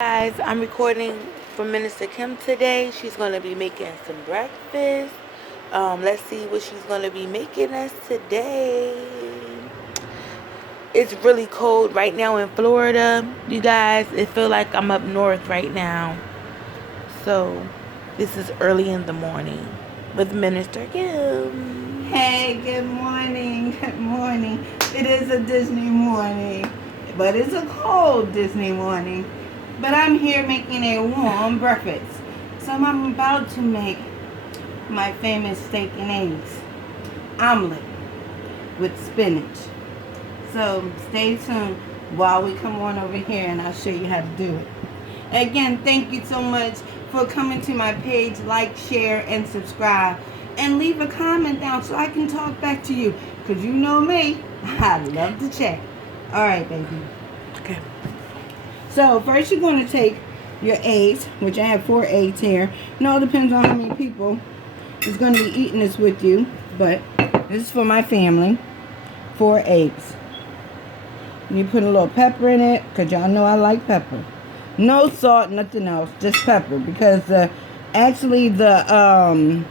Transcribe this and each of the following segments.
Guys, I'm recording for Minister Kim today. She's going to be making some breakfast. Let's see what she's going to be making us today. It's really cold right now in Florida. You guys, it feels like I'm up north right now. So, this is early in the morning with Minister Kim. Hey, good morning. Good morning. It is a Disney morning, but it's a cold Disney morning. But I'm here making a warm breakfast. So I'm about to make my famous steak and eggs omelet with spinach. So stay tuned while we come on over here and I'll show you how to do it. Again, thank you so much for coming to my page. Like, share, and subscribe. And leave a comment down so I can talk back to you. Because you know me, I love to chat. Alright, baby. Okay. So, first you're going to take your eggs, which I have 4 eggs here. It all depends on how many people is going to be eating this with you. But this is for my family. 4 eggs. You put a little pepper in it, because y'all know I like pepper. No salt, nothing else, just pepper. Because actually the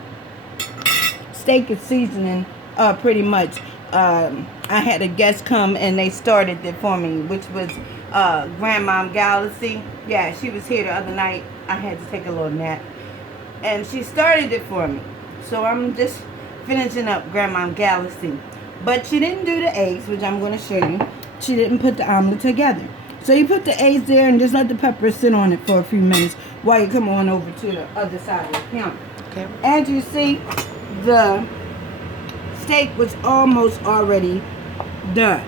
steak is seasoning pretty much. I had a guest come and they started it for me, which was Grandma Galaxy. Yeah, she was here the other night. I had to take a little nap. And she started it for me. So I'm just finishing up Grandma Galaxy. But she didn't do the eggs, which I'm going to show you. She didn't put the omelet together. So you put the eggs there and just let the pepper sit on it for a few minutes while you come on over to the other side of the counter. Okay. As you see, the steak was almost already done.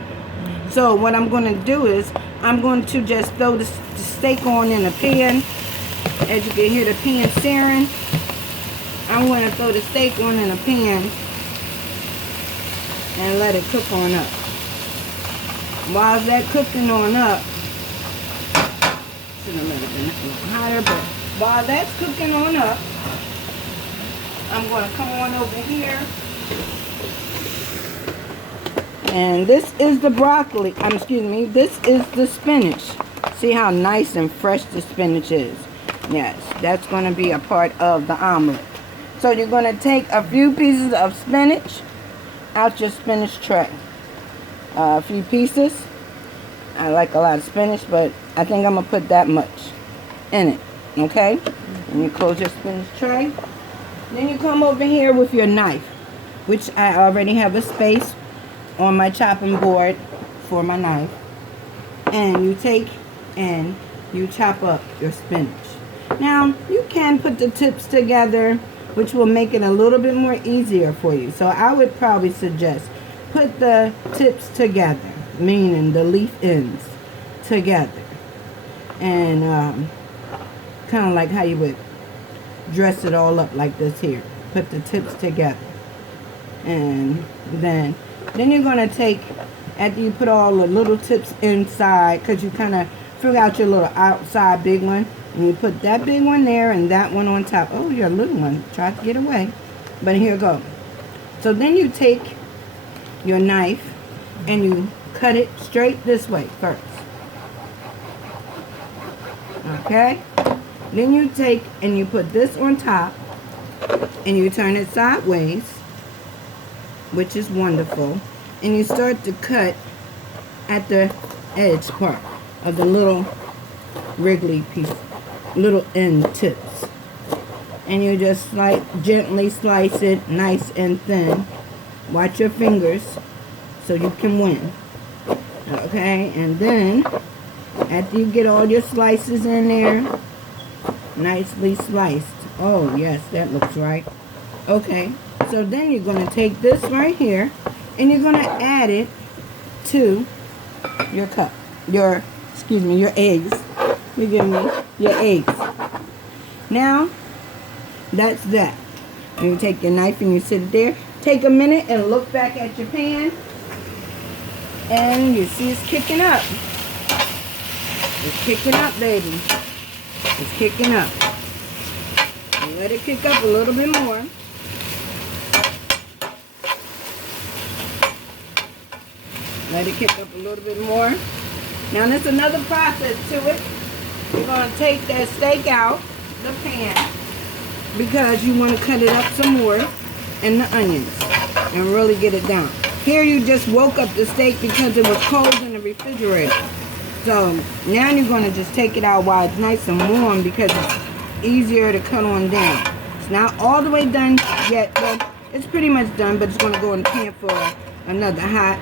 So what I'm going to do is I'm going to just throw the steak on in a pan. As you can hear the pan searing, I'm going to throw the steak on in a pan and let it cook on up. While that cooking on up, should have made it a little hotter, but while that's cooking on up, I'm going to come on over here. And this is the broccoli. This is the spinach. See how nice and fresh the spinach is. Yes, that's going to be a part of the omelet. So you're going to take a few pieces of spinach out your spinach tray. A few pieces. I like a lot of spinach, but I think I'm going to put that much in it. Okay? And you close your spinach tray. Then you come over here with your knife, which I already have a space on my chopping board for my knife. And you take and you chop up your spinach. Now, you can put the tips together, which will make it a little bit more easier for you. So I would probably suggest put the tips together, meaning the leaf ends together. And kind of like how you would dress it all up like this here. Put the tips together. And then you're going to take, after you put all the little tips inside, because you kind of figure out your little outside big one, and you put that big one there and that one on top. Oh, your little one tried to get away. But here you go. So then you take your knife and you cut it straight this way first. Okay? Then you take and you put this on top and you turn it sideways, which is wonderful. And you start to cut at the edge part of the little wriggly piece, little end tips. And you just gently slice it nice and thin. Watch your fingers so you can win. Okay, and then after you get all your slices in there, nicely sliced. Oh, yes, that looks right. Okay, so then you're going to take this right here and you're going to add it to your cup. Your eggs. You give me your eggs. Now, that's that. And you take your knife and you sit it there. Take a minute and look back at your pan. And you see it's kicking up. It's kicking up, baby. It's kicking up. And let it kick up a little bit more. Let it kick up a little bit more. Now there's another process to it. You're going to take that steak out the pan because you want to cut it up some more, and the onions, and really get it down. Here you just woke up the steak because it was cold in the refrigerator. So now you're going to just take it out while it's nice and warm because it's easier to cut on down. It's not all the way done yet, but it's pretty much done, but it's going to go in the pan for another hot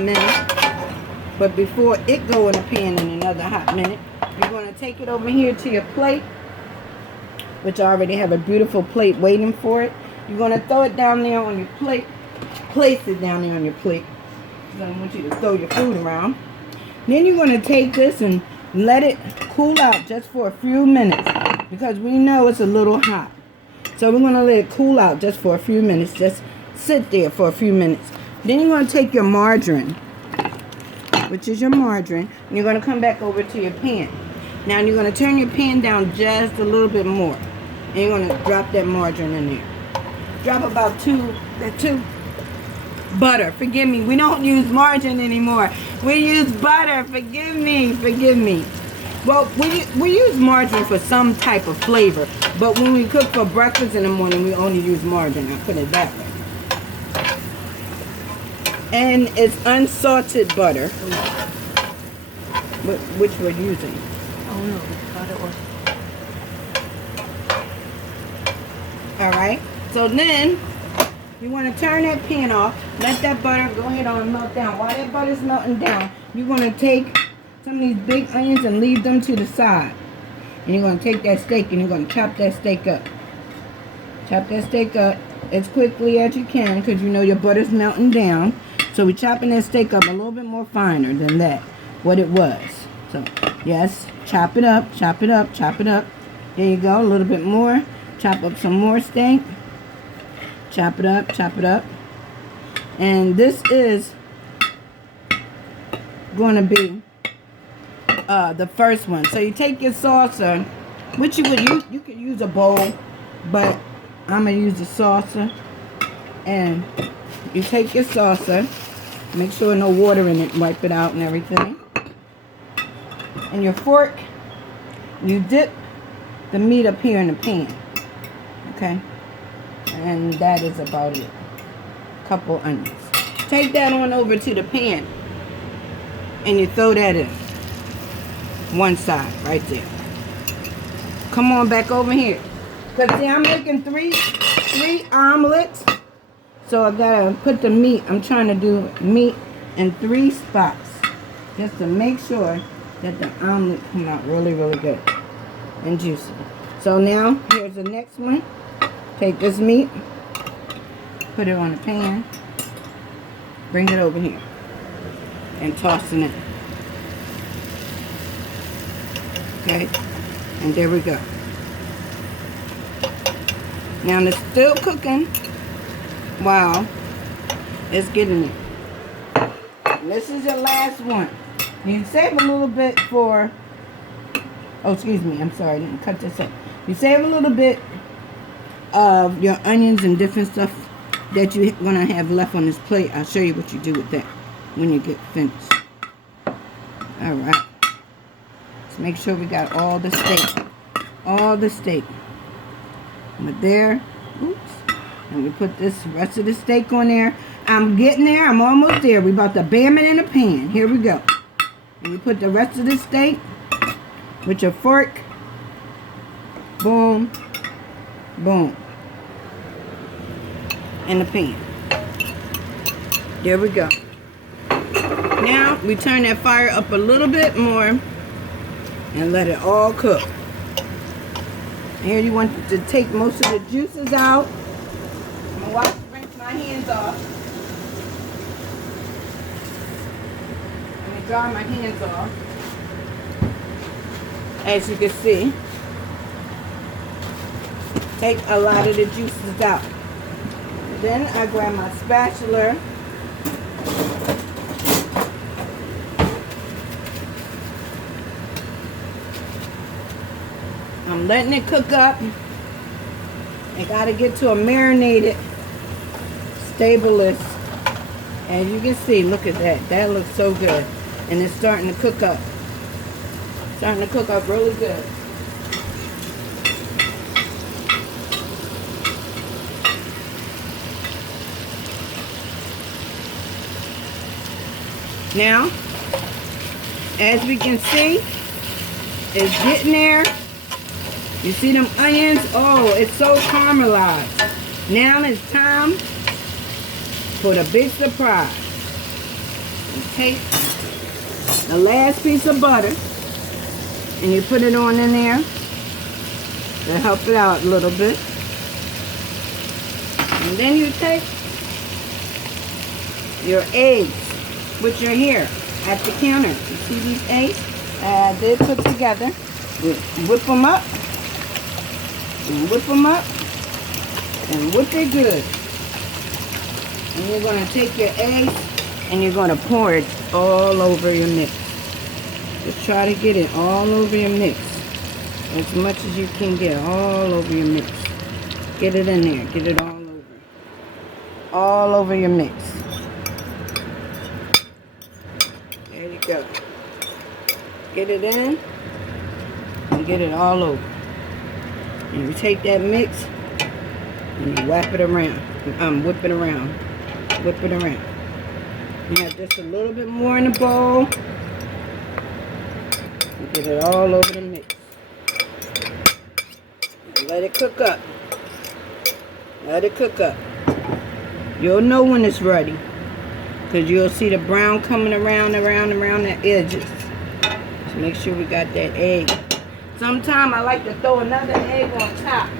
minute. But before it go in the pan in another hot minute, you're going to take it over here to your plate, which I already have a beautiful plate waiting for it. You're going to throw it down there on your plate. Place it down there on your plate, because I don't want you to throw your food around. Then you're going to take this and let it cool out just for a few minutes, because we know it's a little hot. So we're going to let it cool out just for a few minutes. Just sit there for a few minutes. Then you're going to take your margarine, which is your margarine, and you're going to come back over to your pan. Now you're going to turn your pan down just a little bit more, and you're going to drop that margarine in there. Drop about two. Butter, forgive me. We don't use margarine anymore. We use butter. Forgive me. Well, we use margarine for some type of flavor, but when we cook for breakfast in the morning, we only use margarine. I put it that way. And it's unsalted butter, which we're using. Oh no, butter or... All right. So then you want to turn that pan off. Let that butter go ahead on and melt down. While that butter's melting down, you're going to take some of these big onions and leave them to the side. And you're going to take that steak and you're going to chop that steak up. Chop that steak up as quickly as you can, because you know your butter's melting down. So we're chopping that steak up a little bit more finer than that, what it was. So, yes, chop it up, chop it up, chop it up. There you go, a little bit more. Chop up some more steak. Chop it up, chop it up. And this is going to be the first one. So you take your salsa, which you would use, you could use a bowl, but I'm going to use the salsa. And you take your salsa, make sure no water in it, wipe it out and everything. And your fork, you dip the meat up here in the pan. Okay? And that is about it. Couple onions. Take that on over to the pan. And you throw that in. One side, right there. Come on back over here. Because see, I'm making three omelets. So I gotta put the meat. I'm trying to do meat in 3 spots. Just to make sure that the omelet come out really, really good. And juicy. So now, here's the next one. Take this meat, put it on the pan, bring it over here, and toss it in. Okay, and there we go. Now it's still cooking while it's getting it. And this is your last one. You save a little bit for, oh excuse me, I'm sorry, I didn't cut this up. You save a little bit of your onions and different stuff that you're going to have left on this plate. I'll show you what you do with that when you get finished. Alright. Let's make sure we got all the steak. All the steak. But there. Oops. And we put this rest of the steak on there. I'm getting there. I'm almost there. We're about to bam it in a pan. Here we go. And you put the rest of the steak with your fork. Boom. Boom. In the pan. There we go. Now we turn that fire up a little bit more and let it all cook. Here you want to take most of the juices out. I'm going to rinse my hands off. Let me dry my hands off. As you can see, take a lot of the juices out. Then I grab my spatula. I'm letting it cook up. I gotta get to a marinated stability. As you can see, look at that. That looks so good. And it's starting to cook up. Starting to cook up really good. Now, as we can see, it's getting there. You see them onions? Oh, it's so caramelized. Now it's time for the big surprise. You take the last piece of butter and you put it on in there to help it out a little bit. And then you take your eggs, which are here at the counter. You see these eggs? They're put together. Whip them up. And whip them up. And whip it good. And you're going to take your eggs and you're going to pour it all over your mix. Just try to get it all over your mix. As much as you can get all over your mix. Get it in there. Get it all over. All over your mix. There you go. Get it in and get it all over. And you take that mix and you wrap it around. Whip it around. Whip it around. You have just a little bit more in the bowl. And get it all over the mix. And let it cook up. Let it cook up. You'll know when it's ready. Because you'll see the brown coming around the edges. So make sure we got that egg. Sometimes I like to throw another egg on top.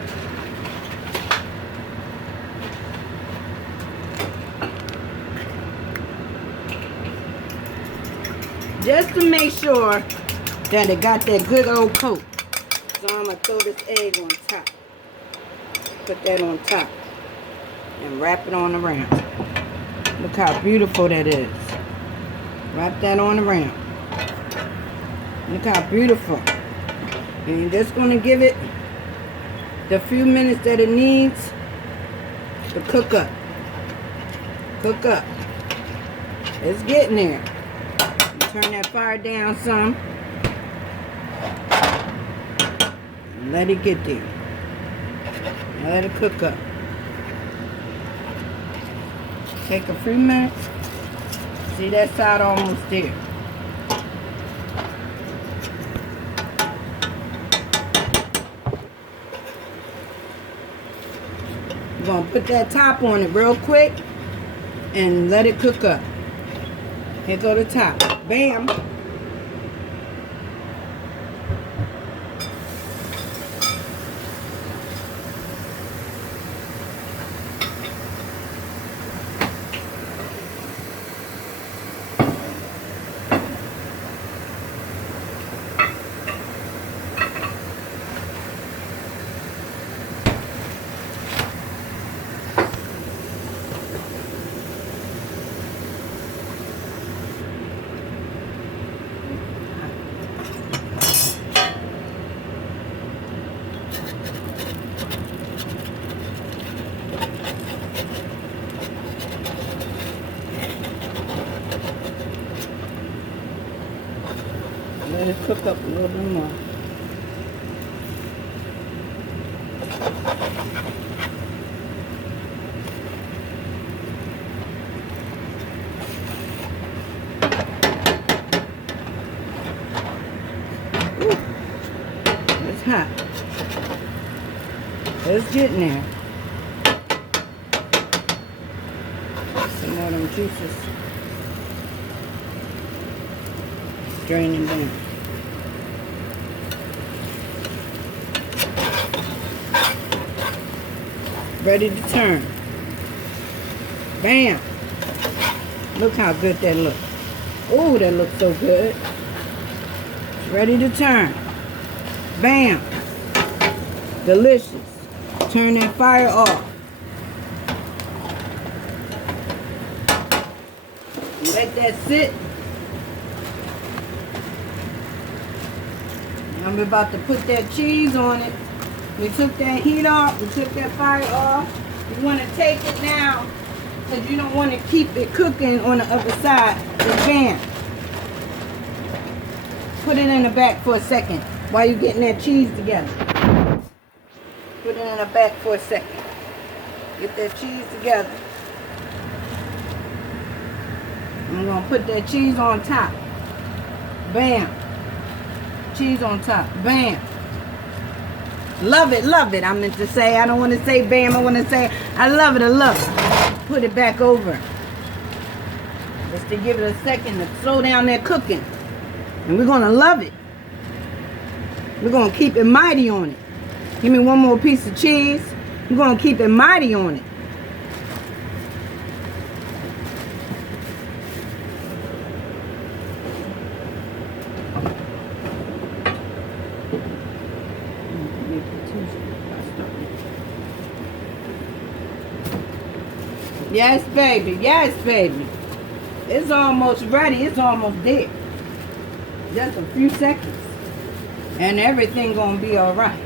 Just to make sure that it got that good old coat. So I'm going to throw this egg on top. Put that on top. And wrap it on around. Look how beautiful that is. Wrap that on around. Look how beautiful. And you're just going to give it the few minutes that it needs to cook up. Cook up. It's getting there. Turn that fire down some. And let it get there. Let it cook up. Take a few minutes. See that side almost there. We're going to put that top on it real quick and let it cook up. Here go the top. Bam. Let it cook up a little bit more. Ooh, it's hot. It's getting there. Some more of them juices draining down. Ready to turn. Bam! Look how good that looks. Oh, that looks so good. It's ready to turn. Bam! Delicious. Turn that fire off. Let that sit. I'm about to put that cheese on it. We took that heat off. We took that fire off. You want to take it now because you don't want to keep it cooking on the other side. Just bam. Put it in the back for a second while you're getting that cheese together. Put it in the back for a second. Get that cheese together. I'm going to put that cheese on top. Bam. Cheese on top. Bam. Love it, love it. I meant to say, I don't want to say bam. I want to say, I love it, I love it. Put it back over. Just to give it a second to slow down that cooking. And we're going to love it. We're going to keep it mighty on it. Give me one more piece of cheese. We're going to keep it mighty on it. Yes, baby. Yes, baby. It's almost ready. It's almost there. Just a few seconds. And everything gonna be all right.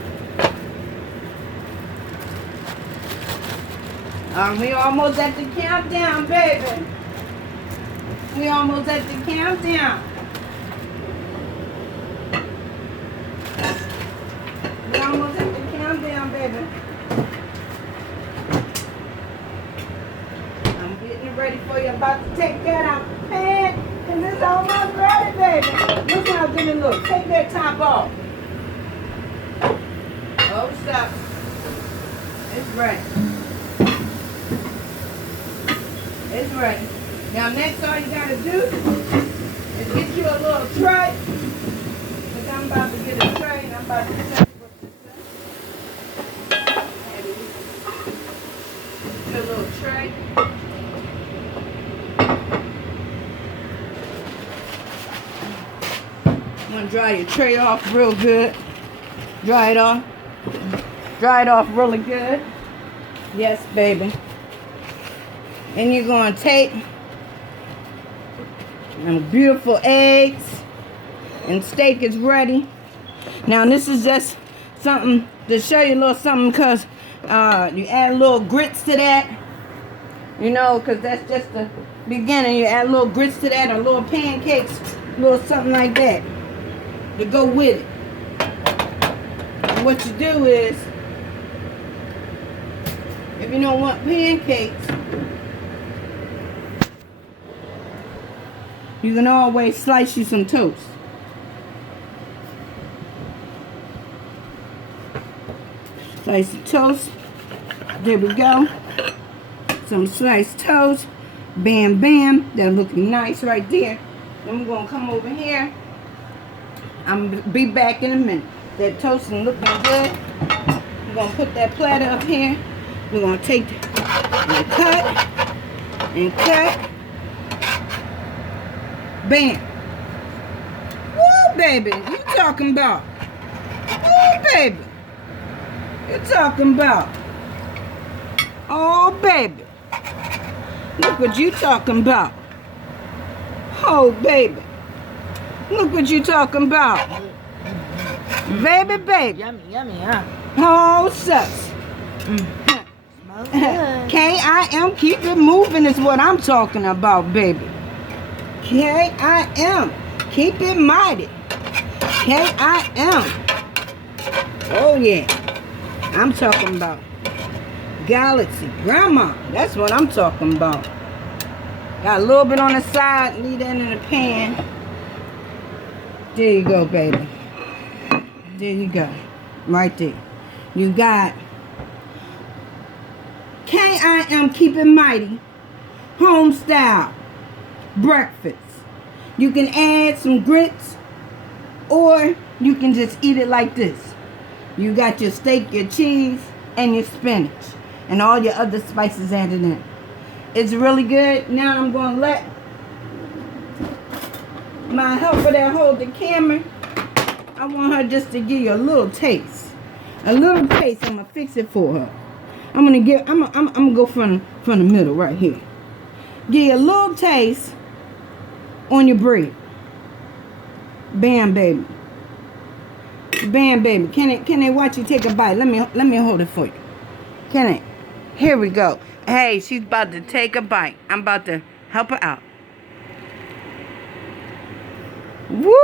We almost at the countdown, baby. We almost at the countdown. We almost at the countdown, baby. Ready for you. About to take that out the pan, and it's almost ready, baby. Look how good it looks. Take that top off. Oh, stop. It's ready. It's ready. Now, next, all you gotta do is get you a little tray. Because I'm about to get a tray, and I'm about to tell you what this is. Get you a little tray. I'm gonna dry your tray off real good. Dry it off. Dry it off really good. Yes, baby. And you're gonna take them beautiful eggs, and steak is ready. Now this is just something to show you a little something, because you add a little grits to that. You know, because that's just the beginning. You add a little grits to that, or little pancakes, a little something like that to go with it. And what you do is, if you don't want pancakes, you can always slice you some toast. Slice the toast. There we go. Some sliced toast. Bam, bam. That looking nice right there. Then we're going to come over here. I'm going to be back in a minute. That toast is looking good. We're going to put that platter up here. We're going to take and cut. And cut. Bam. Woo, baby. You talking about? Woo, baby. You talking about? Oh, baby. Look what you talking about. Oh, baby. Look what you talking about. Baby, baby. Yummy, yummy, huh? Oh, sus. Smells good. K.I.M. Keep it moving is what I'm talking about, baby. K.I.M. Keep it mighty. K.I.M. Oh, yeah. I'm talking about Galaxy. Grandma. That's what I'm talking about. Got a little bit on the side. Leave that in the pan. There you go, baby. There you go. Right there. You got K.I.M. Keep It Mighty home style breakfast. You can add some grits, or you can just eat it like this. You got your steak, your cheese, and your spinach, and all your other spices added in. It's really good. Now I'm going to let my helper that hold the camera, I want her just to give you a little taste. A little taste. I'm going to fix it for her. I'm going to go from the middle right here. Give you a little taste on your bread. Bam, baby. Bam, baby. Can they watch you take a bite? Let me hold it for you. Can they? Here we go. Hey, she's about to take a bite. I'm about to help her out. Woo!